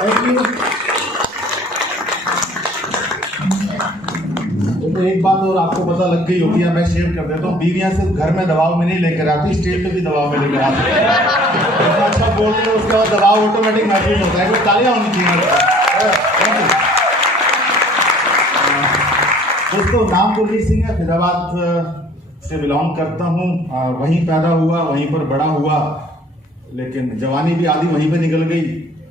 Thank you. तो एक बात और आपको पता लग गई होगी, मैं शेयर कर देता हूँ, बीवियां सिर्फ घर में दबाव में नहीं लेकर आती, स्टेज पे भी दबाव में लेकर आती है। अच्छा बोलते हैं उसके बाद दबाव ऑटोमेटिक महसूस होता है। तालियां होनी चाहिए। दोस्तों, नाम कुलदीप सिंह है, फैजाबाद से बिलोंग करता हूँ। वहीं पैदा हुआ, वहीं पर बड़ा हुआ, लेकिन जवानी भी आधी वहीं पे निकल गई।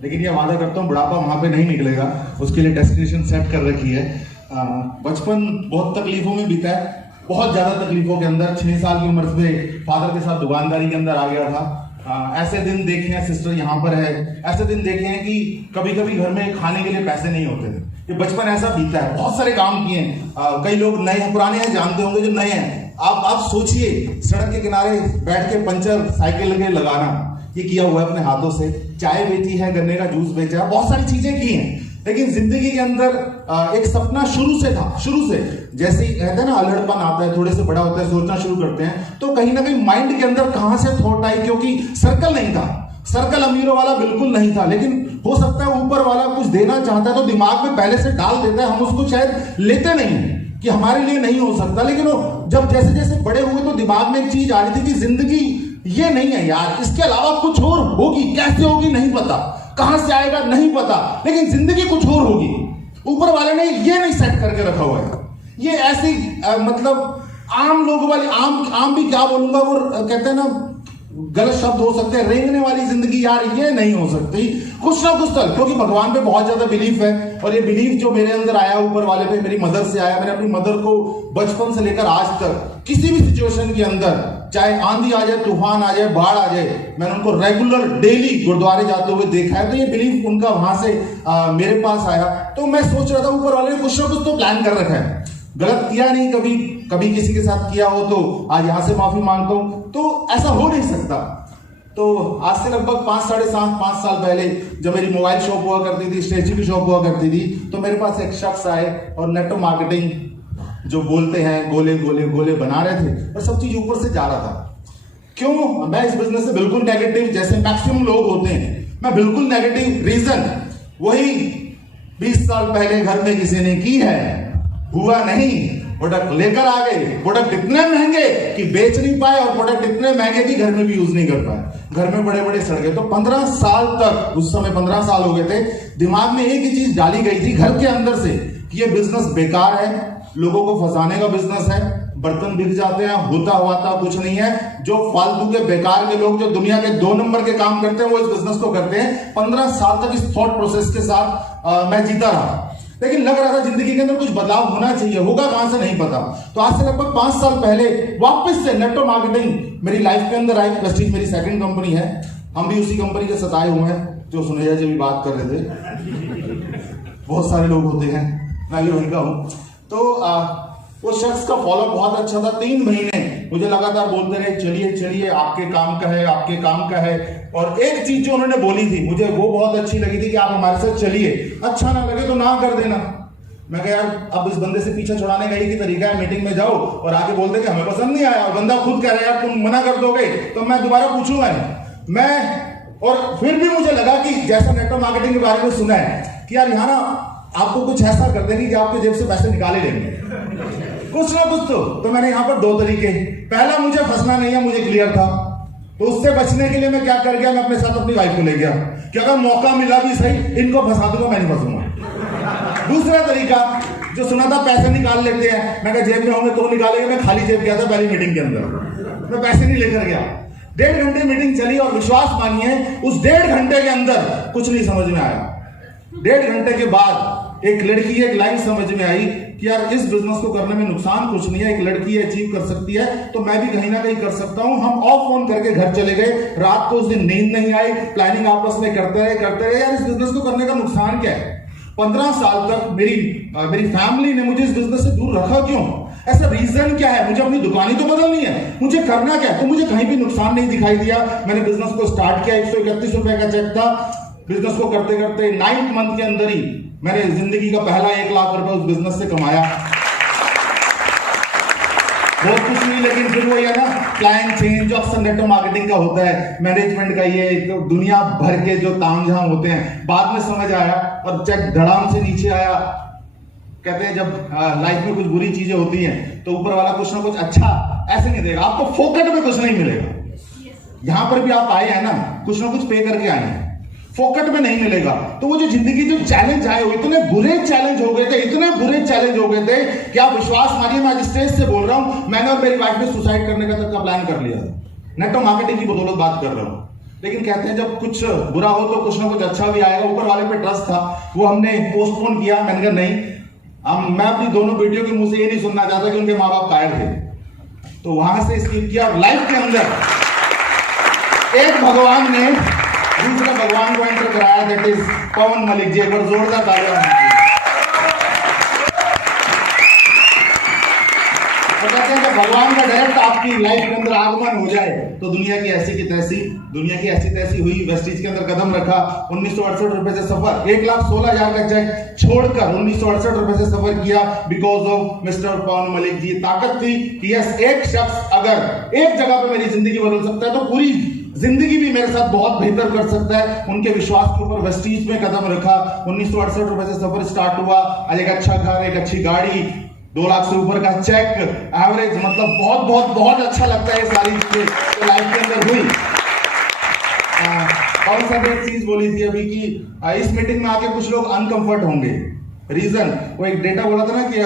लेकिन ये वादा करता हूँ बुढ़ापा वहां पे नहीं निकलेगा, उसके लिए डेस्टिनेशन सेट कर रखी है। बचपन बहुत तकलीफों में बीता है, बहुत ज्यादा तकलीफों के अंदर। 6 साल की उम्र से फादर के साथ दुकानदारी के अंदर आ गया था। ऐसे दिन देखे हैं, सिस्टर यहाँ पर है, ऐसे दिन देखे हैं कि कभी कभी घर में खाने के लिए पैसे नहीं होते थे। ये बचपन ऐसा बीता है, बहुत सारे काम किए हैं। कई लोग नए हैं, पुराने हैं, जानते होंगे जो नए हैं। आप सोचिए, सड़क के किनारे बैठ के पंचर साइकिल के लगाना, ये किया हुआ है अपने हाथों से। चाय बेची है, गन्ने का जूस बेचा है, बहुत सारी चीजें की हैं। लेकिन जिंदगी के अंदर एक सपना शुरू से था, शुरू से। जैसे ही कहते हैं ना, अल्हड़पन आता है, थोड़े से बड़ा होता है, सोचना शुरू करते हैं, तो कहीं ना कहीं माइंड के अंदर कहां से थॉट आई, क्योंकि सर्कल नहीं था, सर्कल अमीरों वाला बिल्कुल नहीं था। लेकिन हो सकता है ऊपर वाला कुछ देना चाहता है तो दिमाग में पहले से डाल देता है, हम उसको शायद लेते नहीं कि हमारे लिए नहीं हो सकता। लेकिन वो जब जैसे जैसे बड़े हुए तो दिमाग में एक चीज आ रही थी कि जिंदगी ये नहीं है यार, इसके अलावा कुछ और होगी। कैसे होगी नहीं पता, कहां से आएगा नहीं पता, लेकिन जिंदगी कुछ और होगी। ऊपर वाले ने ये नहीं सेट करके रखा हुआ है। ये ऐसी मतलब आम लोगों वाली, आम भी क्या बोलूंगा, वो कहते हैं ना, गलत शब्द हो सकते हैं, रेंगने वाली जिंदगी यार ये नहीं हो सकती। कुछ ना कुछ तो, क्योंकि भगवान पे बहुत ज्यादा बिलीफ है, और ये बिलीफ जो मेरे अंदर आया ऊपर वाले पे, मेरी मदर से आया। मैंने अपनी मदर को बचपन से लेकर आज तक किसी भी सिचुएशन के अंदर, चाहे आंधी आ जाए, तूफान आ जाए, बाढ़ आ जाए, मैंने उनको रेगुलर डेली गुरुद्वारे जाते हुए देखा है। तो ये बिलीफ उनका वहां से मेरे पास आया। तो मैं सोच रहा था ऊपर वाले ने कुछ ना कुछ तो प्लान कर रखा है। गलत किया नहीं, कभी किसी के साथ किया हो तो आज यहां से माफी मांगता हूं। तो ऐसा हो नहीं सकता। तो आज से लगभग 5 साल पहले जब मेरी मोबाइल शॉप हुआ करती थी, स्टेशनरी शॉप हुआ करती थी, तो मेरे पास एक शख्स आए और नेटवर्क मार्केटिंग जो बोलते हैं, गोले गोले गोले बना रहे थे, और सब चीज ऊपर से जा रहा था। क्यों? मैं इस बिजनेस से बिल्कुल नेगेटिव, जैसे मैक्सिमम लोग होते हैं, मैं बिल्कुल नेगेटिव। रीजन वही 20 साल पहले घर में किसी ने की है, हुआ नहीं, प्रोडक्ट लेकर आ गए, प्रोडक्ट इतने महंगे कि बेच नहीं पाए, और प्रोडक्ट इतने महंगे कि घर में भी यूज नहीं कर पाए, घर में बड़े बड़े सड़ गए। तो 15 साल तक, उस समय 15 साल हो गए थे, दिमाग में एक ही चीज डाली गई थी घर के अंदर से कि ये बिजनेस बेकार है, लोगों को फंसाने का बिजनेस है, बर्तन बिक जाते हैं, होता हुआ कुछ नहीं है। जो फालतू के बेकार के लोग जो दुनिया के 2 नंबर के काम करते हैं वो इस बिजनेस को करते हैं। 15 साल तक इस थॉट प्रोसेस के साथ मैं जीता रहा, लेकिन लग रहा था जिंदगी के अंदर कुछ बदलाव होना चाहिए, होगा कहां से नहीं पता। तो आज से लगभग 5 साल पहले वापस से नेटवर्क मार्केटिंग मेरी लाइफ के अंदर आई। प्रेस्टीज मेरी सेकंड कंपनी है, हम भी उसी कंपनी के सताए हुए हैं जो सुनेजा जी भी बात कर रहे थे। बहुत सारे लोग होते हैं, मैं भी वहीं का हूं। तो वो शख्स का फॉलो बहुत अच्छा था। 3 महीने मुझे लगातार बोलते रहे, चलिए चलिए, आपके काम का है, आपके काम का है। और एक चीज जो उन्होंने बोली थी, मुझे वो बहुत अच्छी लगी थी कि आप हमारे साथ चलिए, अच्छा ना लगे तो ना कर देना। मैं कहा यार, अब इस बंदे से पीछे छुड़ाने का एक ही तरीका है, मीटिंग में जाओ और आके बोलते कि हमें पसंद नहीं आया, और बंदा खुद कह रहा है यार तुम मना कर दोगे तो मैं दोबारा पूछूंगा मैं। और फिर भी मुझे लगा कि जैसा नेटवर्क मार्केटिंग के बारे में सुना है कि यार यहाँ ना आपको कुछ ऐसा कर देंगे कि आपके जेब से पैसे निकाल ही लेंगे, कुछ ना कुछ। तो मैंने यहाँ पर 2 तरीके, पहला मुझे फंसना नहीं है, मुझे क्लियर था, तो उससे बचने के लिए मैं क्या कर गया, मैं अपने साथ अपनी वाइफ को ले गया कि अगर मौका मिला भी सही, इनको फंसा दूंगा, मैं नहीं फंसूंगा। दूसरा तरीका जो सुना था, पैसे निकाल लेते हैं, मैं कहा जेब में होंगे तो निकालेंगे। मैं खाली जेब गया था पहली मीटिंग के अंदर, मैं पैसे नहीं लेकर गया। 1.5 घंटे मीटिंग चली और विश्वास मानिए उस 1.5 घंटे के अंदर कुछ नहीं समझ में आया। 1.5 घंटे के बाद एक लड़की की एक लाइन समझ में आई कि यार इस बिजनेस को करने में नुकसान कुछ नहीं है, एक लड़की अचीव कर सकती है तो मैं भी कहीं ना कहीं कर सकता हूं। हम ऑफ फोन करके घर चले गए, रात को उस दिन नींद नहीं आई, प्लानिंग आपस में करते रहे यार इस बिजनेस को करने का नुकसान क्या है। 15 साल तक मेरी फैमिली ने मुझे इस बिजनेस से दूर रखा, क्यों? ऐसा रीजन क्या है? मुझे अपनी दुकान ही तो बदलनी है, मुझे करना क्या है? तो मुझे कहीं भी नुकसान नहीं दिखाई दिया। मैंने बिजनेस को स्टार्ट किया, 131 रुपए का चेक था। बिजनेस को करते करते 9th मंथ के अंदर ही मैंने जिंदगी का पहला 1 लाख रुपए उस बिजनेस से कमाया। बहुत कुछ नहीं, लेकिन फिर वो ये ना प्लान चेंज जो अक्सर नेटवर्क मार्केटिंग का होता है, मैनेजमेंट का, ये तो दुनिया भर के जो तामझाम होते हैं, बाद में समझ आया और चेक धड़ाम से नीचे आया। कहते हैं जब लाइफ में कुछ बुरी चीजें होती हैं तो ऊपर वाला कुछ ना कुछ अच्छा ऐसे नहीं देगा, आपको फोकट में कुछ नहीं मिलेगा। यहां पर भी आप आए हैं ना, कुछ ना कुछ पे करके आए हैं, फोकट में नहीं मिलेगा। तो वो जो जिंदगी जो चैलेंज आए हो, इतने बुरे चैलेंज हो गए थे, इतने बुरे चैलेंज हो गए थे कि आप विश्वास मानिए, मैं आज स्टेज से बोल रहा हूं, मैंने और मेरी वाइफ ने सुसाइड करने का तक का प्लान कर लिया था। नेटवर्क मार्केटिंग की बदौलत बात कर रहा हूं। लेकिन कहते हैं जब कुछ बुरा हो तो कुछ ना कुछ अच्छा भी आएगा, ऊपर वाले पे ट्रस्ट था, वो हमने पोस्टपोन किया। मैंने कहा नहीं, मैं अपनी दोनों बेटियों के मुंह से ये नहीं सुनना चाहता कि उनके माँ बाप कायर थे, तो वहां से स्किप किया। लाइफ के अंदर एक भगवान ने दूसरा भगवान को एंटर कराया, दैट इज पवन मलिक जी। एक बार जोरदार तालियां। तो कहते हैं कि भगवान का डायरेक्ट आपकी लाइफ के अंदर आगमन हो जाए तो दुनिया की ऐसी तैसी हुई, वेस्टिज के अंदर कदम रखा, 1968 रुपए से सफर, 1,16,000 का चेक छोड़कर 1968 रुपए से सफर किया बिकॉज ऑफ मिस्टर पवन मलिक जी। ताकत थी कि यस, एक शख्स अगर एक जगह पे मेरी जिंदगी बदल सकता है तो पूरी जिंदगी भी मेरे साथ बहुत बेहतर कर सकता है। उनके विश्वास के ऊपर वेस्टीज में कदम रखा, 1968 रुपए से सफर स्टार्ट हुआ। आज एक अच्छा घर, एक अच्छी गाड़ी, 2 लाख से ऊपर का चेक, एवरेज, मतलब बहुत बहुत बहुत अच्छा लगता है ये सारी चीजें तो लाइफ के अंदर हुई। कौन सा एक चीज बोली थी अभी कि इस मीटिंग में आके कुछ लोग अनकंफर्ट होंगे। रीजन, वो एक डेटा बोला था ना कि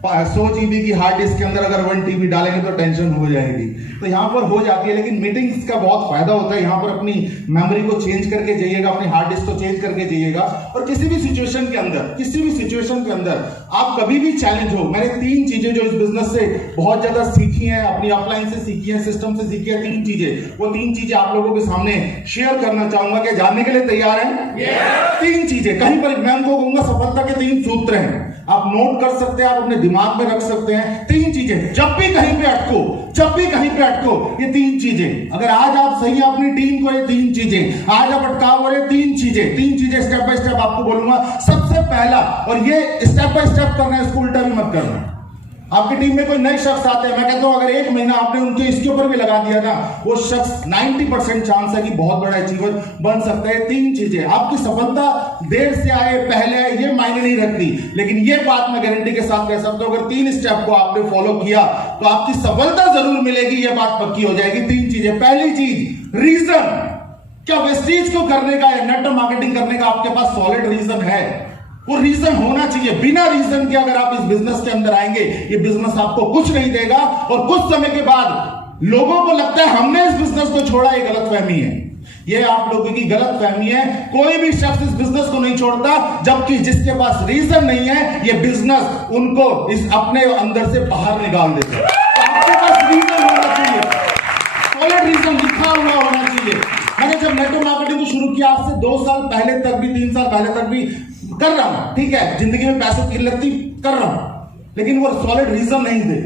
100 GB की हार्ड डिस्क के अंदर अगर 1 TB डालेंगे तो टेंशन हो जाएगी, तो यहाँ पर हो जाती है। लेकिन मीटिंग्स का बहुत फायदा होता है, यहाँ पर अपनी मेमोरी को चेंज करके जाइएगा, अपनी हार्ड डिस्क को चेंज करके जाइएगा। और किसी भी सिचुएशन के अंदर आप कभी भी चैलेंज हो, मैंने 3 चीजें जो इस बिजनेस से बहुत ज्यादा सीखी हैं, अपनी अपलाइन से सीखी है, सिस्टम से सीखी है, 3 चीजें, वो 3 चीजें आप लोगों के सामने शेयर करना चाहूंगा। कि जानने के लिए तैयार हैं? 3 चीजें, कहीं पर मैं उनको कहूंगा सफलता के 3 सूत्र हैं, आप नोट कर सकते हैं, आप अपने दिमाग में रख सकते हैं। 3 चीजें, जब भी कहीं पे अटको, ये 3 चीजें, अगर आज आप सही है अपनी टीम को, ये 3 चीजें, आज आप अटकाओ और ये 3 चीजें स्टेप बाय स्टेप आपको बोलूंगा। सबसे पहला, और ये स्टेप बाय स्टेप करना है, इसको उल्टा भी मत करना। आपकी टीम में कोई नए शख्स आते हैं, मैं कहता हूं अगर 1 महीना आपने उनके इसके ऊपर भी लगा दिया ना, वो शख्स 90% चांस है कि बहुत बड़ा अचीवर बन सकता है। 3 चीजें, आपकी सफलता देर से आए पहले आए ये मायने नहीं रखती, लेकिन ये बात मैं गारंटी के साथ कह सकता हूं, अगर 3 स्टेप को आपने फॉलो किया तो आपकी सफलता जरूर मिलेगी, ये बात पक्की हो जाएगी। 3 चीजें, पहली चीज रीजन, क्या वेस्टीज को करने का या नेटवर्क मार्केटिंग करने का आपके पास सॉलिड रीजन है? वो रीजन होना चाहिए। बिना रीजन के अगर आप इस बिजनेस के अंदर आएंगे, ये बिजनेस आपको कुछ नहीं देगा, और कुछ समय के बाद लोगों को लगता है हमने इस बिजनेस को छोड़ा, ये गलतफहमी है। ये आप लोगों की गलतफहमी है। कोई भी शख्स इस बिजनेस को नहीं छोड़ता, जबकि जिसके पास रीजन नहीं है, ये बिजनेस उनको इस अपने अंदर से बाहर निकाल देता है। तो आपके पास रीजन होना चाहिए, सॉलिड रीजन लिखा हुआ होना चाहिए। मैंने जब नेटवर्क मार्केटिंग को शुरू किया, आज से 2 साल पहले तक भी, 3 साल पहले तक भी कर रहा हूं, ठीक है, जिंदगी में पैसों की किल्लत कर रहा हूं, लेकिन वो सॉलिड रीजन नहीं थे।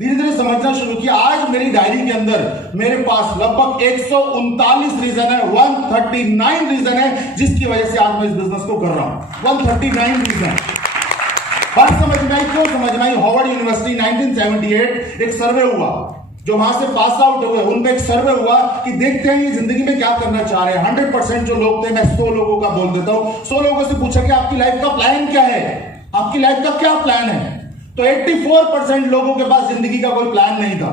धीरे धीरे समझना शुरू किया। आज मेरी डायरी के अंदर मेरे पास लगभग 139 रीजन है, 139 रीजन है, जिसकी वजह से आज मैं इस बिजनेस को कर रहा हूं। 139 रीजन। बात समझ में आई? क्यों समझ में आई? हार्वर्ड यूनिवर्सिटी 1978 एक सर्वे हुआ, जो वहां से पास आउट हुए उन पे एक सर्वे हुआ कि देखते हैं ये जिंदगी में क्या करना चाह रहे हैं। 100% जो लोग थे, मैं 100 लोगों का बोल देता हूं, 100 लोगों से पूछा कि आपकी लाइफ का प्लान क्या है, आपकी लाइफ का क्या प्लान है, तो 84% लोगों के पास जिंदगी का कोई प्लान नहीं था।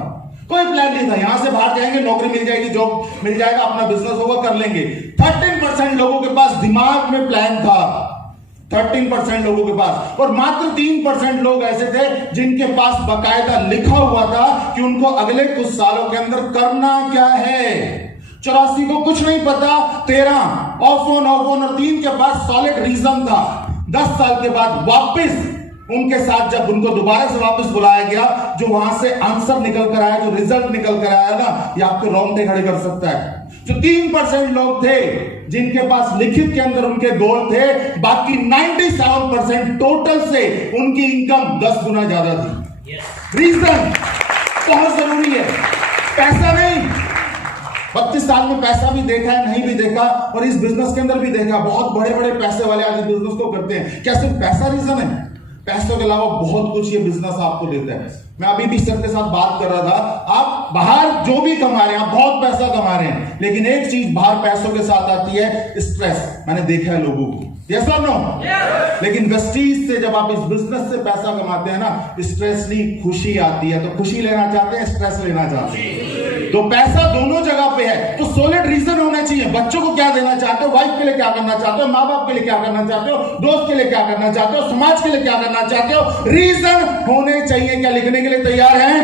कोई प्लान नहीं था, यहां से बाहर जाएंगे, नौकरी मिल जाएगी, जॉब मिल जाएगा, अपना बिजनेस होगा, कर लेंगे। 13% लोगों के पास दिमाग में प्लान था, 13% लोगों के पास, और मात्र 3% लोग ऐसे थे जिनके पास बकायदा लिखा हुआ था कि उनको अगले कुछ सालों के अंदर करना क्या है। 84 को कुछ नहीं पता, 13 ऑफ ऑन और 3 के पास सॉलिड रीजन था। 10 साल के बाद वापस उनके साथ जब उनको दोबारा से वापस बुलाया गया, जो वहां से आंसर निकल कर आया, जो रिजल्ट निकल कर आया ना, ये आपको रोंगटे खड़े कर सकता है। जो 3% लोग थे जिनके पास लिखित के अंदर उनके गोल थे, बाकी 97% टोटल से उनकी इनकम 10 गुना ज्यादा थी। रीजन बहुत जरूरी है, पैसा नहीं। 32 साल में पैसा भी देखा है, नहीं भी देखा, और इस बिजनेस के अंदर भी देखा। बहुत बड़े बड़े पैसे वाले आज इस बिजनेस को करते हैं। क्या सिर्फ पैसा रीजन है? पैसों के अलावा बहुत कुछ ये बिजनेस आपको देता है। मैं अभी भी सर के साथ बात कर रहा था, आप बाहर जो भी कमा रहे हैं, आप बहुत पैसा कमा रहे हैं, लेकिन एक चीज बाहर पैसों के साथ आती है, स्ट्रेस। मैंने देखा है लोगों को, यस और नो? लेकिन वेस्टीज से जब आप इस बिजनेस से पैसा कमाते हैं ना, स्ट्रेस नहीं खुशी आती है। तो खुशी लेना चाहते हैं, स्ट्रेस लेना चाहते हैं, तो पैसा दोनों जगह पे है। तो सॉलिड रीजन होना चाहिए, बच्चों को क्या देना चाहते हो, वाइफ के लिए क्या करना चाहते हो, माँ बाप के लिए क्या करना चाहते हो, दोस्त के लिए क्या करना चाहते हो, समाज के लिए क्या करना चाहते हो, रीजन होने चाहिए। क्या लिखने के लिए तैयार हैं?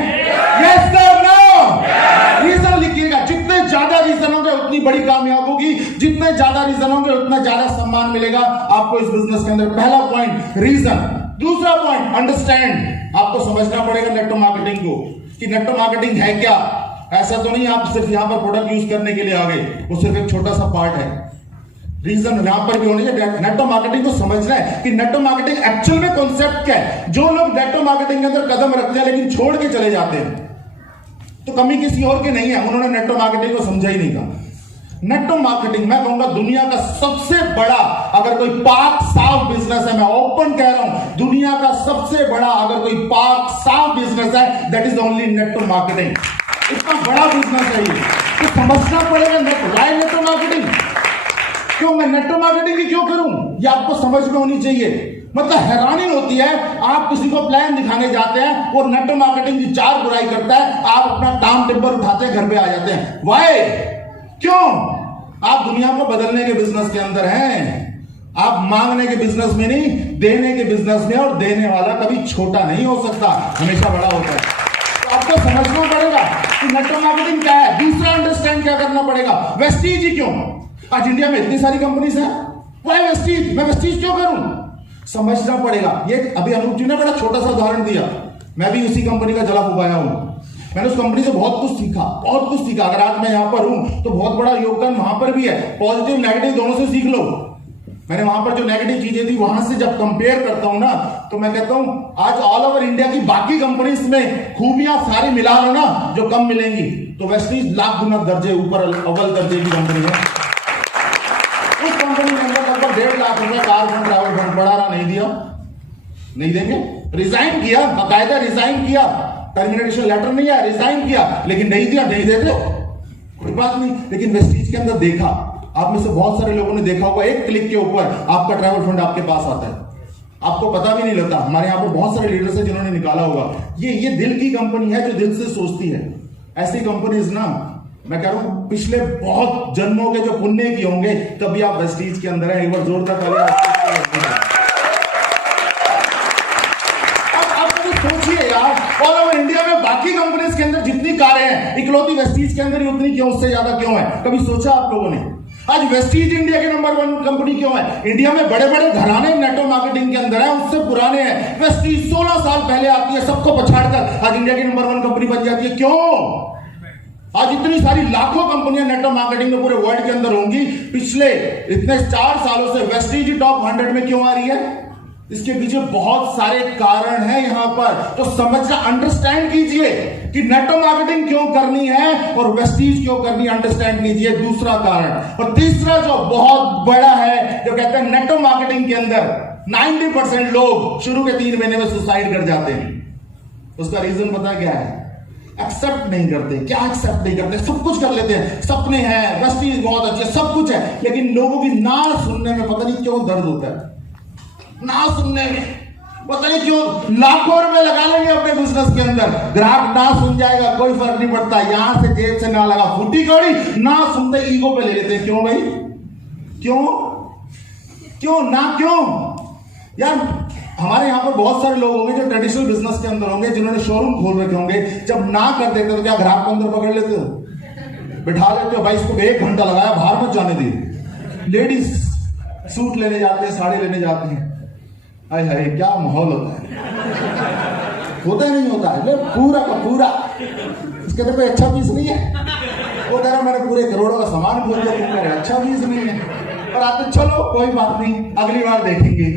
Yes sir, no? रीजन लिखिएगा। जितने ज्यादा रीजन होंगे उतनी बड़ी कामयाब होगी, जितने ज्यादा रीजन होंगे उतना ज्यादा सम्मान मिलेगा आपको इस बिजनेस के अंदर। पहला पॉइंट रीजन। दूसरा पॉइंट अंडरस्टैंड। आपको समझना पड़ेगा नेटवर्क मार्केटिंग को, कि नेटवर्क मार्केटिंग है क्या। ऐसा तो नहीं आप सिर्फ यहां पर प्रोडक्ट यूज करने के लिए आ गए, वो सिर्फ एक छोटा सा पार्ट है। रीजन यहां पर भी होनी चाहिए। नेटवर्क मार्केटिंग को समझना है कि नेटवर्क मार्केटिंग एक्चुअल में कॉन्सेप्ट क्या है। जो लोग नेटवर्क मार्केटिंग के अंदर कदम रखते हैं लेकिन छोड़ के चले जाते हैं, तो कमी किसी और की नहीं है, उन्होंने नेटवर्क मार्केटिंग को समझा ही नहीं था। नेटवर्क मार्केटिंग मैं कहूंगा दुनिया का सबसे बड़ा, अगर कोई पाक साफ बिजनेस है, मैं ओपन कह रहा हूं, दुनिया का सबसे बड़ा अगर कोई पाक साफ बिजनेस है, that is only network marketing. इतना बड़ा बिजनेस है ये, तो समझना पड़ेगा नेटवर्क मार्केटिंग। क्यों मैं नेटवर्क मार्केटिंग की क्यों करूं, ये आपको समझ में होनी चाहिए। मतलब हैरानी होती है, आप किसी को प्लान दिखाने जाते हैं और नेटवर्क मार्केटिंग की चार बुराई करता है, आप अपना टाम टिब्बर उठाते हैं, घर पे आ जाते हैं। वाई? क्यों? आप दुनिया को बदलने के बिजनेस के अंदर हैं, आप मांगने के बिजनेस में नहीं, देने के बिजनेस में। और देने वाला कभी छोटा नहीं हो सकता, हमेशा बड़ा होता है। तो आपको समझना पड़ेगा कि नेटवर्क मार्केटिंग क्या है। दूसरा अंडरस्टैंड क्या करना पड़ेगा, वेस्टीज ही क्यों। आज इंडिया में इतनी सारी कंपनीज हैं, वाई वेस्टीज, मैं वेस्टीज क्यों करूं, समझना पड़ेगा। ये अभी अनूप जी ने बड़ा छोटा सा उदाहरण दिया, मैं भी उसी कंपनी का जला फुकाया हूं। मैंने उस कंपनी से बहुत कुछ सीखा, बहुत कुछ सीखा। अगर आज मैं यहां पर हूं तो बहुत बड़ा योगदान वहां पर भी है। पॉजिटिव नेगेटिव दोनों से सीख लो। मैंने वहां पर जो नेगेटिव चीजें थी वहां से जब कंपेयर करता हूं ना, तो मैं कहता हूं आज ऑल ओवर इंडिया की बाकी कंपनीज में खूबियां सारी मिला लो ना, जो कम मिलेंगी, तो वेस्टीज लाख गुना दर्जे ऊपर अव्वल दर्जे की कंपनी है। उस कंपनी के अंदर लगभग 1.5 लाख रुपए कार फंड, ट्रैवल फंड बढ़ा रहा, नहीं दिया, नहीं देंगे। रिजाइन किया, बाकायदा रिजाइन किया, टर्मिनेशन लेटर नहीं आया, रिजाइन किया, लेकिन नहीं दिया, नहीं देते कोई बात नहीं। लेकिन वेस्टीज के अंदर देखा, आप में से बहुत सारे लोगों ने देखा होगा, एक क्लिक के ऊपर आपका ट्रैवल फंड आपके पास आता है, आपको पता भी नहीं लगता। हमारे यहाँ पर बहुत सारे लीडर्स हैं जिन्होंने निकाला होगा। ये दिल की कंपनी है जो दिल से सोचती है। ऐसी कंपनीज ना, मैं कह रहा हूं पिछले बहुत जन्मों के जो पुण्य किए होंगे, तभी आप वेस्टीज के अंदर है। एक बार जोरदार तालियां। सोचिए यार, ऑल ओवर इंडिया में बाकी कंपनीज के अंदर जितनी कारें हैं, इकलौती वेस्टीज के अंदर ही उतनी क्यों, उससे ज्यादा क्यों है? कभी सोचा आप लोगों ने? आज वेस्टीज इंडिया के नंबर 1 कंपनी क्यों है? इंडिया में बड़े बड़े घराने नेटवर्क मार्केटिंग के अंदर है, उससे पुराने हैं। वेस्टीज 16 साल पहले आती है, सबको पछाड़कर आज इंडिया की नंबर 1 कंपनी बन जाती है। क्यों? आज इतनी सारी लाखों कंपनियां नेटवर्क मार्केटिंग में पूरे वर्ल्ड के अंदर होंगी, पिछले इतने 4 सालों से वेस्टीज टॉप 100 में क्यों आ रही है? इसके पीछे बहुत सारे कारण हैं यहां पर। तो समझना, अंडरस्टैंड कीजिए कि नेटवर्क मार्केटिंग क्यों करनी है और वेस्टीज क्यों करनी है, अंडरस्टैंड कीजिए। दूसरा कारण। और तीसरा जो बहुत बड़ा है, जो कहते हैं नेटवर्क मार्केटिंग के अंदर 90% लोग शुरू के 3 महीने में सुसाइड कर जाते हैं। उसका रीजन पता क्या है? एक्सेप्ट नहीं करते। क्या एक्सेप्ट नहीं करते? सब कुछ कर लेते हैं, सपने हैं, वेस्टीज बहुत अच्छे, सब कुछ है, लेकिन लोगों की ना सुनने में पता नहीं क्यों दर्द होता है। ना सुनने में पता नहीं क्यों लाखों रुपए लगा लेंगे अपने बिजनेस के अंदर, ग्राहक ना सुन जाएगा, कोई फर्क नहीं पड़ता, यहां से जेब से ना लगा, फूटी कौड़ी, ना सुनते ईगो पे ले लेते हैं। क्यों भाई? क्यों क्यों ना क्यों यार? हमारे यहां पर बहुत सारे लोग होंगे जो ट्रेडिशनल बिजनेस के अंदर होंगे, जिन्होंने शोरूम खोल रखे होंगे, जब ना कर देते तो क्या ग्राहक को अंदर पकड़ लेते हो, बिठा लेते हो, भाई इसको 1 घंटा लगाया, बाहर मत जाने दी। लेडीज सूट लेने जाते हैं, साड़ी लेने जाते हैं, हाय हाय क्या माहौल होता है, होता नहीं होता है, पूरा का पूरा। इसके अंदर कोई अच्छा पीस नहीं है, वो कह रहा मैंने पूरे करोड़ों का सामान खोल दिया, तुम कह रहे अच्छा पीस नहीं है। और आते चलो कोई बात नहीं, अगली बार देखेंगे,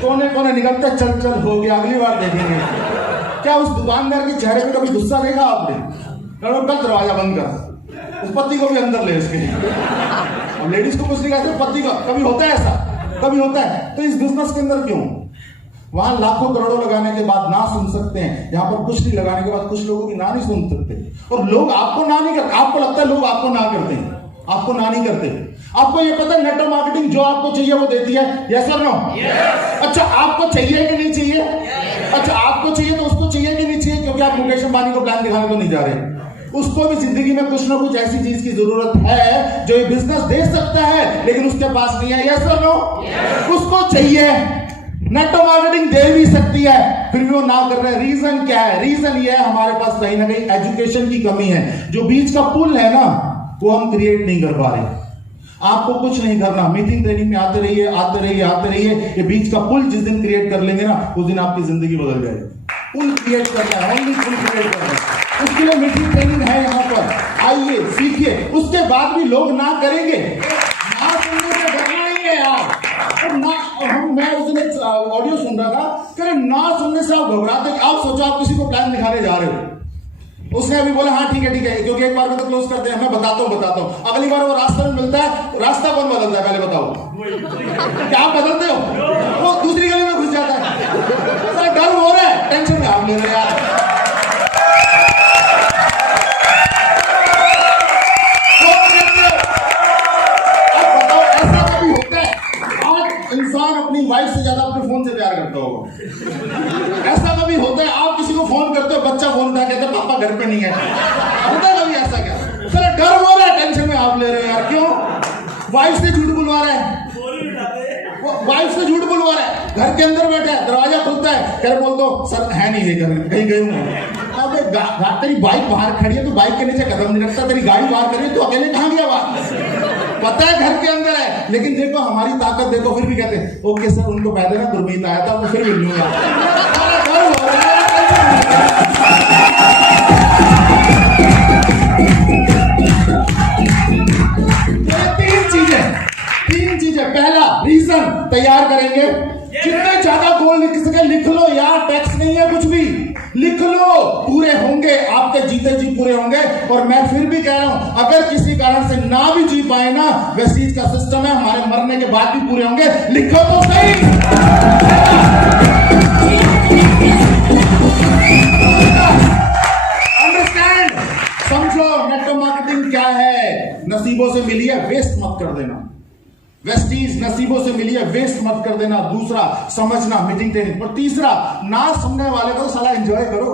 कोने कोने निकलते, चल चल हो गया, अगली बार देखेंगे। क्या उस दुकानदार के चेहरे पे कभी गुस्सा देखा आपने? कल दरवाजा बंद कर, उस पति को भी अंदर ले उसके। और लेडीज को कुछ नहीं कहते, पति का कभी होता है ऐसा, कभी होता है। तो इस बिजनेस के अंदर क्यों वहां लाखों करोड़ों लगाने के बाद ना सुन सकते हैं, यहां पर कुछ नहीं लगाने के बाद कुछ लोगों की ना नहीं सुन सकते। और लोग आपको ना नहीं करते, आपको लगता है लोग आपको ना करते हैं, आपको ना नहीं करते। आपको ये पता है नेटवर्क मार्केटिंग जो आपको चाहिए वो देती है, यस और नो? अच्छा, आपको चाहिए कि नहीं चाहिए? अच्छा, आपको चाहिए तो उसको चाहिए कि नहीं चाहिए? क्योंकि आप मुकेश अंबानी को प्लान दिखाने तो नहीं जा रहे, उसको भी जिंदगी में कुछ ना कुछ ऐसी चीज की जरूरत है जो ये बिजनेस दे सकता है लेकिन उसके पास नहीं है, यस और नो? उसको चाहिए, नेटवर्क मार्केटिंग दे भी सकती है, फिर भी वो ना कर रहे हैं। रीजन क्या है? रीजन ये है हमारे पास कहीं ना कहीं एजुकेशन की कमी है। जो बीच का पुल है ना वो हम क्रिएट नहीं कर पा रहे। आपको कुछ नहीं करना, मीटिंग ट्रेनिंग में आते रहिए, आते रहिए, आते रहिए। ये बीच का पुल जिस दिन क्रिएट कर लेंगे ना उस दिन आपकी जिंदगी बदल जाएगी। पुल क्रिएट करना है, ओनली पुल क्रिएट करना है। उसके लिए मीटिंग ट्रेनिंग है यहाँ पर, आइए सीखिए। उसके बाद भी लोग ना करेंगे, ना सुनने से डरना नहीं है यार। और ना मैं उस दिन ऑडियो सुन रहा था कि ना सुनने से आप घबराते। आप सोचो आप किसी को प्लान दिखाने जा रहे हो, उसने अभी बोला हाँ ठीक है क्योंकि एक बार में तो क्लोज करते हैं, मैं बताता हूँ। अगली बार वो रास्ते में मिलता है, रास्ता कौन बदलता है पहले बताओ? क्या आप बदलते हो? वो दूसरी गली में घुस जाता है। डर हो रहा है, टेंशन में आप ले रहे यार। अब बताओ ऐसा कभी होता है? आज इंसान अपनी वाइफ से ज्यादा अपने फोन से प्यार करता होगा। ऐसा कभी होता है? आप किसी को फोन करते हो, बच्चा फोन उठा कहते पापा घर पे नहीं है, होता है कभी ऐसा? क्या चलो डर हो रहा है, टेंशन में आप ले रहे हो यार। क्यों? वाइफ से झूठ बुलवा रहा है, वाइफ से झूठ बुलवा रहा है। घर के अंदर बैठा है, दरवाजा खुलता है, कह बोल दो सर है नहीं है घर, कहीं गई हूँ। अबे तेरी बाइक बाहर खड़ी है, तो बाइक के नीचे कदम नहीं रखता, तेरी गाड़ी बाहर खड़ी है, तो अकेले कहां गया बाहर? पता है घर के अंदर है, लेकिन देखो हमारी ताकत देखो, फिर भी कहते हैं ओके सर उनको कह देना गुरमीत आया था, मैं फिर मिल लूंगा। तीन चीजें। पहला रीजन तैयार करेंगे, जितने ज्यादा गोल लिख सके लिख लो यार, टैक्स नहीं है कुछ भी, लिख लो, पूरे होंगे आपके, जीते जी पूरे होंगे। और मैं फिर भी कह रहा हूं अगर किसी कारण से ना भी जी पाए ना, वेस्टीज का सिस्टम है, हमारे मरने के बाद भी पूरे होंगे, लिखो तो सही। अंडरस्टैंड, समझो नेटवर्क मार्केटिंग क्या है। नसीबों से मिली है, वेस्ट मत कर देना। वेस्टीज नसीबों से मिली है, वेस्ट मत कर देना। दूसरा समझना, मीटिंग ट्रेनिंग। और तीसरा ना सुनने वाले को साला एंजॉय करो।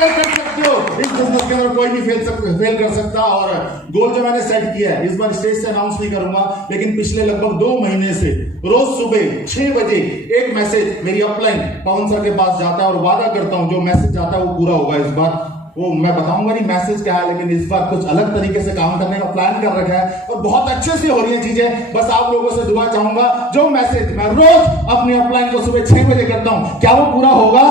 कर सकते हो इस बिजनेस के अंदर, कोई नहीं फेल कर सकता। और गोल जो मैंने सेट किया है, इस बार स्टेज से अनाउंस नहीं करूंगा, लेकिन पिछले लगभग 2 महीने से रोज सुबह 6 बजे एक मैसेज मेरी अपलाइन पवन सर के पास जाता है, और वादा करता हूं जो मैसेज जाता है वो पूरा होगा इस बार। वो मैं बताऊंगा नहीं मैसेज क्या है, लेकिन इस बार कुछ अलग तरीके से काम करने का प्लान कर रखा है और बहुत अच्छे से हो रही है चीजें। बस आप लोगों से दुआ चाहूंगा, जो मैसेज मैं रोज अपनी अपलाइन को सुबह 6 बजे करता हूं, क्या वो पूरा होगा?